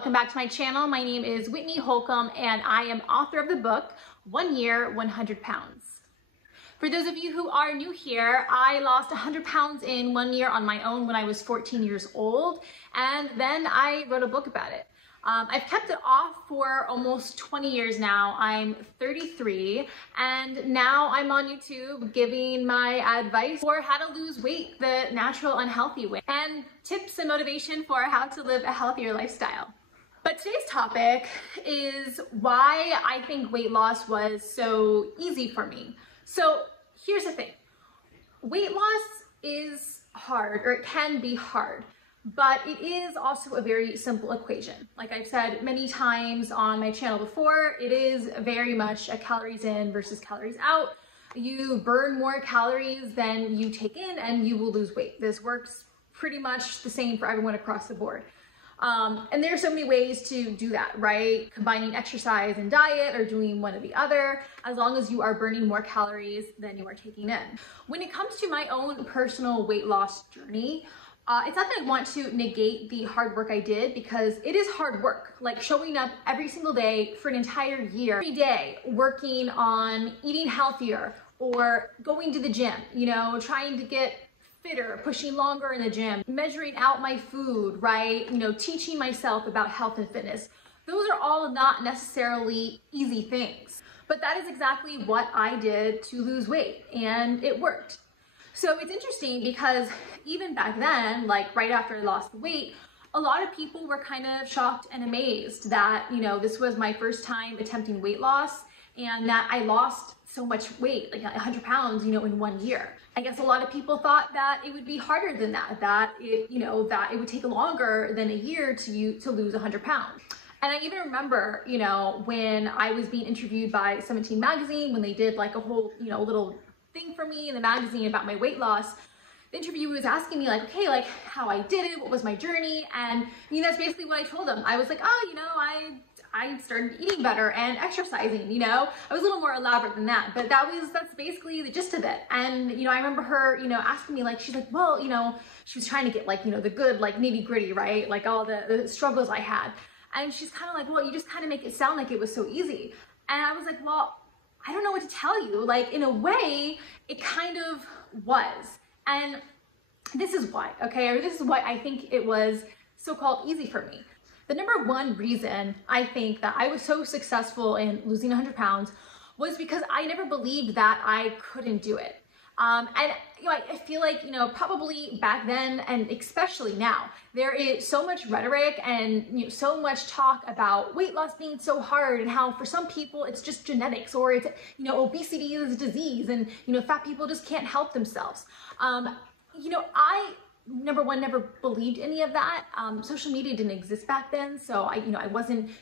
welcome back to my channel. My name is Whitney Holcomb and I am author of the book, 1 Year, 100 Pounds. For those of you who are new here, I lost 100 pounds in 1 year on my own when I was 14 years old, and then I wrote a book about it. I've kept it off for almost 20 years now. I'm 33 and now I'm on YouTube giving my advice for how to lose weight the natural, unhealthy way, and tips and motivation for how to live a healthier lifestyle. But today's topic is why I think weight loss was so easy for me. So here's the thing. Weight loss is hard, or it can be hard. But it is also a very simple equation. Like I've said many times on my channel before, it is very much a calories in versus calories out. You burn more calories than you take in and you will lose weight. This works pretty much the same for everyone across the board. And there are so many ways to do that, right? Combining exercise and diet or doing one or the other, as long as you are burning more calories than you are taking in. When it comes to my own personal weight loss journey, it's not that I want to negate the hard work I did, because it is hard work. Like showing up every single day for an entire year, every day working on eating healthier or going to the gym, you know, trying to get fitter, pushing longer in the gym, measuring out my food, right? You know, teaching myself about health and fitness. Those are all not necessarily easy things, but that is exactly what I did to lose weight, and it worked. So it's interesting because even back then, like right after I lost the weight, a lot of people were kind of shocked and amazed that, you know, this was my first time attempting weight loss and that I lost so much weight, like 100 pounds, you know, in 1 year. I guess a lot of people thought that it would be harder than that it, you know, that it would take longer than a year to lose 100 pounds. And I even remember, you know, when I was being interviewed by 17 magazine, when they did like a whole, you know, little thing for me in the magazine about my weight loss, the interviewer was asking me like, okay, like how I did it, what was my journey? And you know, that's basically what I told them. I was like, oh, you know, I started eating better and exercising, you know. I was a little more elaborate than that, but that's basically the gist of it. And, you know, I remember her, you know, asking me like, she's like, well, you know, she was trying to get like, you know, the good, like nitty gritty, right? Like all the struggles I had. And she's kind of like, well, you just kind of make it sound like it was so easy. And I was like, well, I don't know what to tell you. Like in a way, it kind of was. And this is why, okay? Or this is why I think it was so-called easy for me. The number one reason I think that I was so successful in losing 100 pounds was because I never believed that I couldn't do it. And you know, I feel like, you know, probably back then and especially now, there is so much rhetoric and, you know, so much talk about weight loss being so hard and how for some people it's just genetics, or it's, you know, obesity is a disease and, you know, fat people just can't help themselves. You know, I, number one, never believed any of that. Social media didn't exist back then. So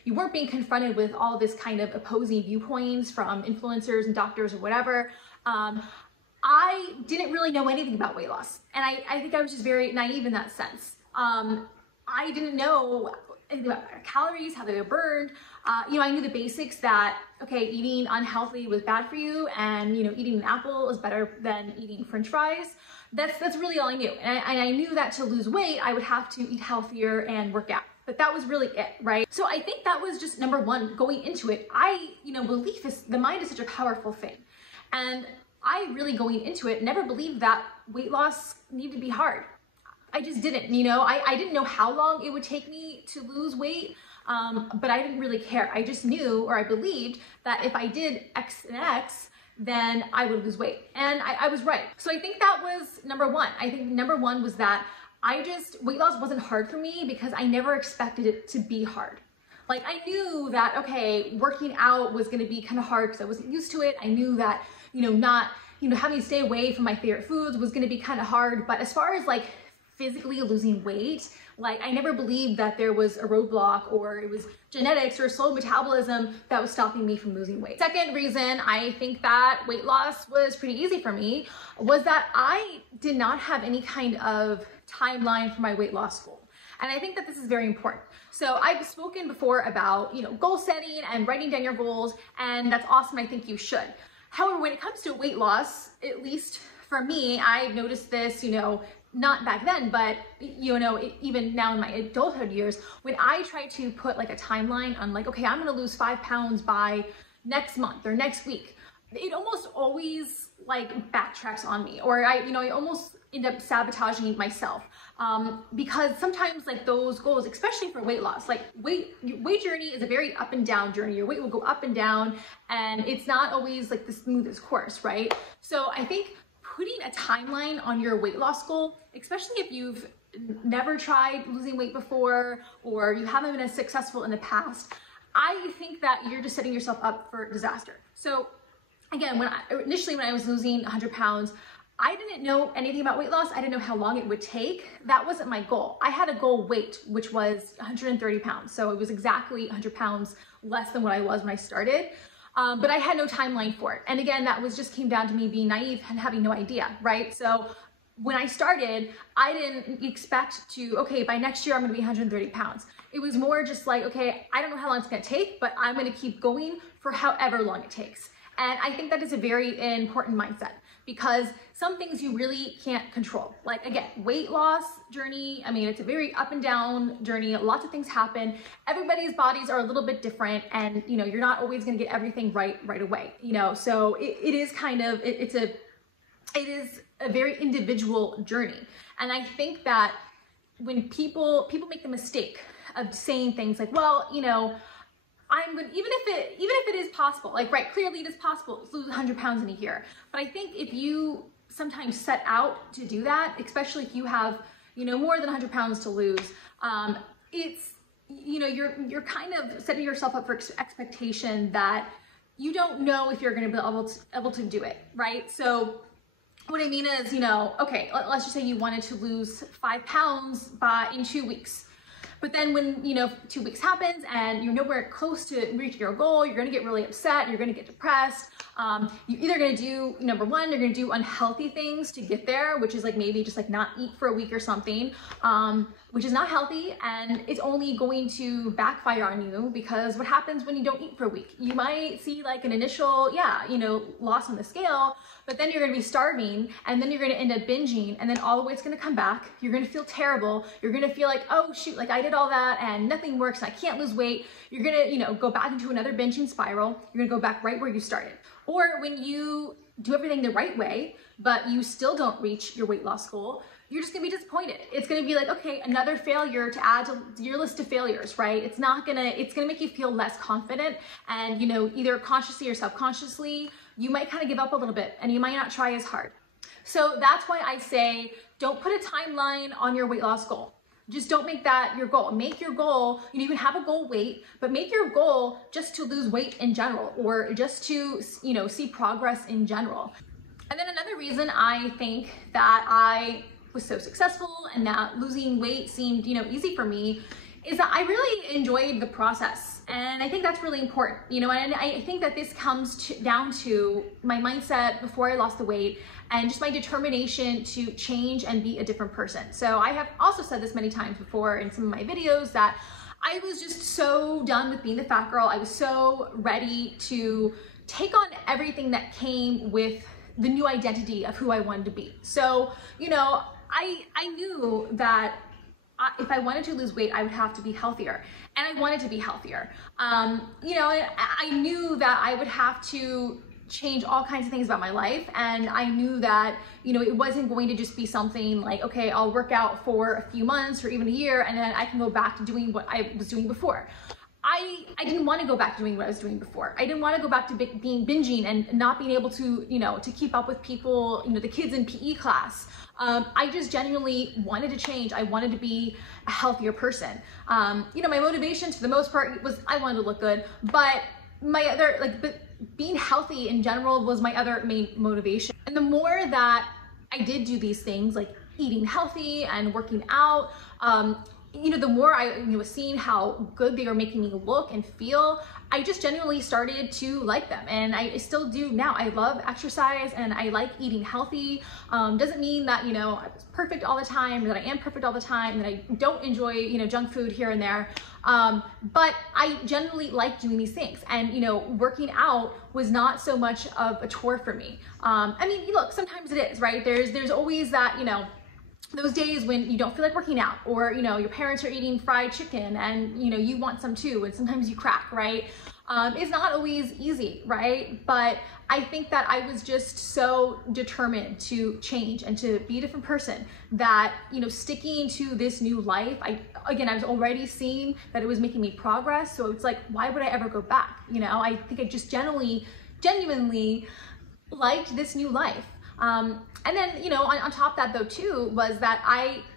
you weren't being confronted with all this kind of opposing viewpoints from influencers and doctors or whatever. I didn't really know anything about weight loss. And I think I was just very naive in that sense. I didn't know anything about calories, how they were burned. You know, I knew the basics that, okay, eating unhealthy was bad for you, and, you know, eating an apple is better than eating French fries. That's really all I knew. And I knew that to lose weight, I would have to eat healthier and work out. But that was really it, right? So I think that was just number one going into it. You know, belief is, the mind is such a powerful thing. And I really going into it never believed that weight loss needed to be hard. I just didn't, you know, I didn't know how long it would take me to lose weight, but I didn't really care. I just knew, or I believed, that if I did X and X, then I would lose weight. And I was right. So I think that was number one. I think number one was that weight loss wasn't hard for me because I never expected it to be hard. Like I knew that, okay, working out was gonna be kind of hard because I wasn't used to it. I knew that, you know, having to stay away from my favorite foods was gonna be kind of hard. But as far as like physically losing weight, like I never believed that there was a roadblock or it was genetics or slow metabolism that was stopping me from losing weight. Second reason I think that weight loss was pretty easy for me was that I did not have any kind of timeline for my weight loss goal. And I think that this is very important. So I've spoken before about, you know, goal setting and writing down your goals, and that's awesome. I think you should. However, when it comes to weight loss, at least for me, I've noticed this, you know, not back then, but you know, even now in my adulthood years, when I try to put like a timeline on like, okay, I'm gonna lose 5 pounds by next month or next week, it almost always like backtracks on me, or I almost end up sabotaging myself, because sometimes like those goals, especially for weight loss, like weight journey is a very up and down journey. Your weight will go up and down, and it's not always like the smoothest course, right? So I think putting a timeline on your weight loss goal, especially if you've never tried losing weight before, or you haven't been as successful in the past, I think that you're just setting yourself up for disaster. So again, initially when I was losing 100 pounds, I didn't know anything about weight loss. I didn't know how long it would take. That wasn't my goal. I had a goal weight, which was 130 pounds. So it was exactly 100 pounds less than what I was when I started. But I had no timeline for it. And again, that just came down to me being naive and having no idea, right? So when I started, I didn't expect to, okay, by next year, I'm gonna be 130 pounds. It was more just like, okay, I don't know how long it's gonna take, but I'm gonna keep going for however long it takes. And I think that is a very important mindset, because some things you really can't control. Like again, weight loss journey, I mean, it's a very up and down journey. Lots of things happen. Everybody's bodies are a little bit different, and you know, you're not always gonna get everything right away, you know? So it is kind of, it is a very individual journey. And I think that when people make the mistake of saying things like, well, you know, even if it is possible, like, right, clearly it is possible to lose 100 pounds in a year. But I think if you sometimes set out to do that, especially if you have, you know, more than 100 pounds to lose, it's, you know, you're kind of setting yourself up for expectation that you don't know if you're going to be able to do it, right? So what I mean is, you know, okay, let's just say you wanted to lose 5 pounds in 2 weeks. But then when, you know, 2 weeks happens and you're nowhere close to reaching your goal, you're gonna get really upset, you're gonna get depressed. You're either gonna do, number one, you're gonna do unhealthy things to get there, which is like maybe just like not eat for a week or something, which is not healthy, and it's only going to backfire on you, because what happens when you don't eat for a week? You might see like an initial, loss on the scale, but then you're gonna be starving, and then you're gonna end up binging, and then all the weight's gonna come back. You're gonna feel terrible. You're gonna feel like, oh shoot, like I did all that and nothing works and I can't lose weight. You're gonna, you know, go back into another binging spiral. You're gonna go back right where you started. Or when you do everything the right way, but you still don't reach your weight loss goal, you're just gonna be disappointed. It's gonna be like, okay, another failure to add to your list of failures, right? It's gonna make you feel less confident, and, you know, either consciously or subconsciously, you might kind of give up a little bit and you might not try as hard. So that's why I say, don't put a timeline on your weight loss goal. Just don't make that your goal. Make your goal, you know, you can have a goal weight, but make your goal just to lose weight in general, or just to, you know, see progress in general. And then another reason I think that I was so successful and that losing weight seemed, you know, easy for me, is that I really enjoyed the process. And I think that's really important, you know, and I think that this comes down to my mindset before I lost the weight, and just my determination to change and be a different person. So I have also said this many times before in some of my videos, that I was just so done with being the fat girl. I was so ready to take on everything that came with the new identity of who I wanted to be. So, you know, I knew that if I wanted to lose weight, I would have to be healthier, and I wanted to be healthier. You know, I knew that I would have to change all kinds of things about my life, and I knew that, you know, it wasn't going to just be something like, okay, I'll work out for a few months or even a year, and then I can go back to doing what I was doing before. I didn't want to go back to doing what I was doing before. I didn't want to go back to being binging and not being able to, you know, to keep up with people, you know, the kids in PE class. I just genuinely wanted to change. I wanted to be a healthier person. You know, my motivation for the most part was I wanted to look good, but being healthy in general was my other main motivation. And the more that I did do these things, like eating healthy and working out, you know, the more I was seeing how good they were making me look and feel, I just genuinely started to like them, and I still do now. I love exercise and I like eating healthy. Doesn't mean that, you know, I was perfect all the time, that I am perfect all the time, that I don't enjoy, you know, junk food here and there. But I generally like doing these things, and, you know, working out was not so much of a chore for me. I mean, look, sometimes it is, right? There's always that, you know, those days when you don't feel like working out, or your parents are eating fried chicken and you want some too, and sometimes you crack, right? It's not always easy, right? But I think that I was just so determined to change and to be a different person that sticking to this new life, I was already seeing that it was making me progress, so it's like, why would I ever go back? I think I just genuinely liked this new life. And then, on top of that though too, was that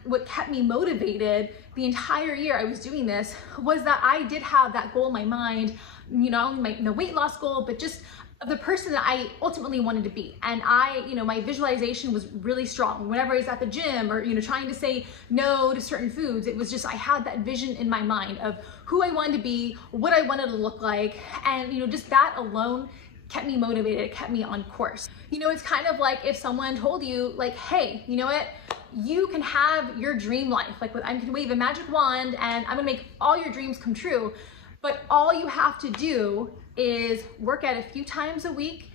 what kept me motivated the entire year I was doing this was that I did have that goal in my mind, not only my weight loss goal, but just the person that I ultimately wanted to be. And my visualization was really strong. Whenever I was at the gym or, trying to say no to certain foods, it was just, I had that vision in my mind of who I wanted to be, what I wanted to look like. And, just that alone kept me motivated, it kept me on course. It's kind of like if someone told you like, hey, you know what? You can have your dream life. Like I can wave a magic wand and I'm gonna make all your dreams come true. But all you have to do is work out a few times a week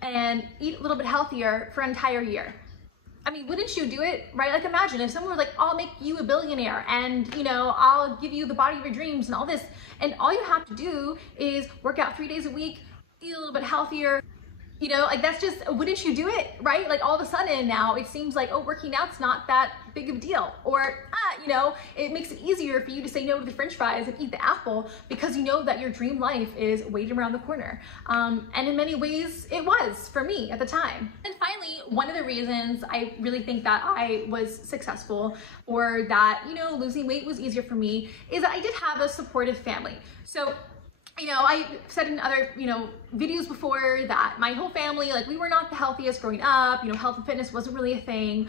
and eat a little bit healthier for an entire year. I mean, wouldn't you do it, right? Like imagine if someone was like, I'll make you a billionaire and I'll give you the body of your dreams and all this. And all you have to do is work out 3 days a week, eat a little bit healthier, like that's just, wouldn't you do it, right? Like all of a sudden now it seems like, oh, working out's not that big of a deal. Or, it makes it easier for you to say no to the french fries and eat the apple because you know that your dream life is waiting around the corner. And in many ways it was for me at the time. And finally, one of the reasons I really think that I was successful or that, losing weight was easier for me is that I did have a supportive family. So I said in other, videos before that my whole family, like we were not the healthiest growing up, health and fitness wasn't really a thing.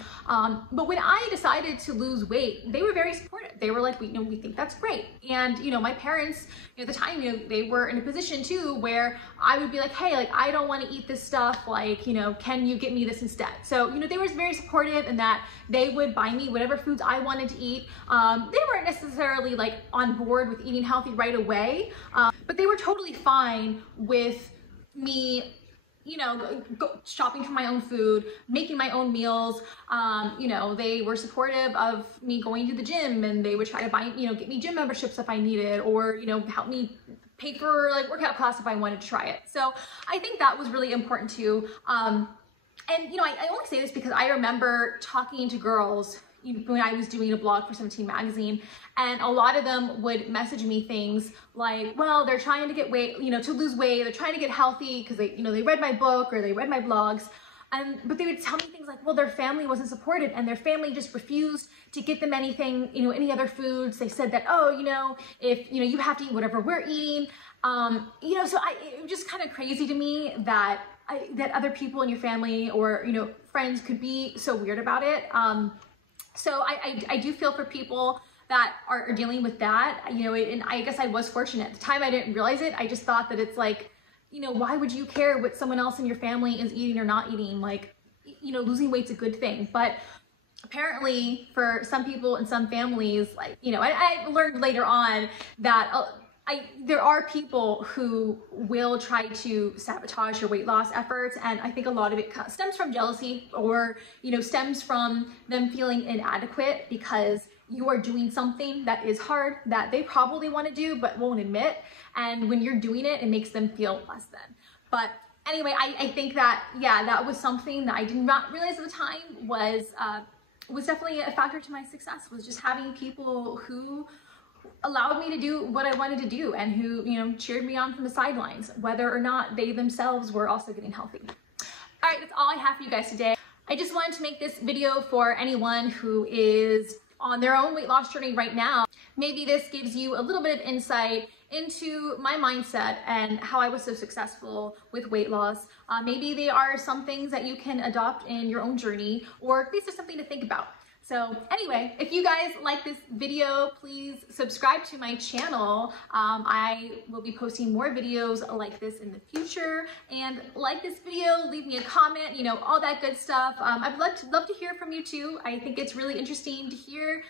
But when I decided to lose weight, they were very supportive. They were like, we think that's great. And, my parents at the time, they were in a position too, where I would be like, hey, like, I don't want to eat this stuff. Like, can you get me this instead? So, they were very supportive in that they would buy me whatever foods I wanted to eat. They weren't necessarily like on board with eating healthy right away. But they were totally fine with me, shopping for my own food, making my own meals. They were supportive of me going to the gym and they would try to buy, get me gym memberships if I needed, or, help me pay for like workout class if I wanted to try it. So I think that was really important too. And, I only say this because I remember talking to girls when I was doing a blog for 17 magazine, and a lot of them would message me things like, well, they're trying to get weight, to lose weight, they're trying to get healthy because they, they read my book or they read my blogs. But they would tell me things like, well, their family wasn't supportive and their family just refused to get them anything, any other foods. They said that, oh, if, you have to eat whatever we're eating. So it was just kind of crazy to me that that other people in your family or, friends could be so weird about it. So I do feel for people that are dealing with that, and I guess I was fortunate. At the time I didn't realize it. I just thought that it's like, why would you care what someone else in your family is eating or not eating? Like, losing weight's a good thing. But apparently for some people and some families, like, I learned later on that there are people who will try to sabotage your weight loss efforts, and I think a lot of it stems from jealousy or stems from them feeling inadequate because you are doing something that is hard that they probably want to do but won't admit, and when you're doing it, it makes them feel less than. But anyway, I think that, yeah, that was something that I did not realize at the time was definitely a factor to my success, was just having people who allowed me to do what I wanted to do and who, cheered me on from the sidelines, whether or not they themselves were also getting healthy. All right, that's all I have for you guys today. I just wanted to make this video for anyone who is on their own weight loss journey right now. Maybe this gives you a little bit of insight into my mindset and how I was so successful with weight loss. Maybe they are some things that you can adopt in your own journey, or at least just something to think about. So anyway, if you guys like this video, please subscribe to my channel. I will be posting more videos like this in the future. And like this video, leave me a comment, all that good stuff. I'd love to hear from you too. I think it's really interesting to hear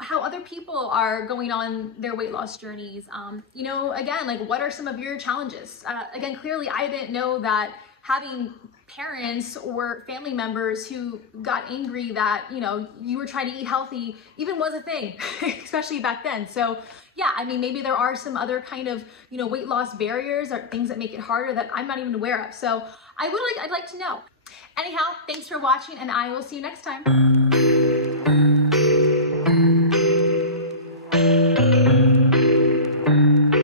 how other people are going on their weight loss journeys. Again, like what are some of your challenges? Again, clearly I didn't know that having parents or family members who got angry that, you know, you were trying to eat healthy even was a thing, especially back then. So yeah, I mean, maybe there are some other kind of, you know, weight loss barriers or things that make it harder that I'm not even aware of. So I'd like to know. Anyhow, thanks for watching, and I will see you next time.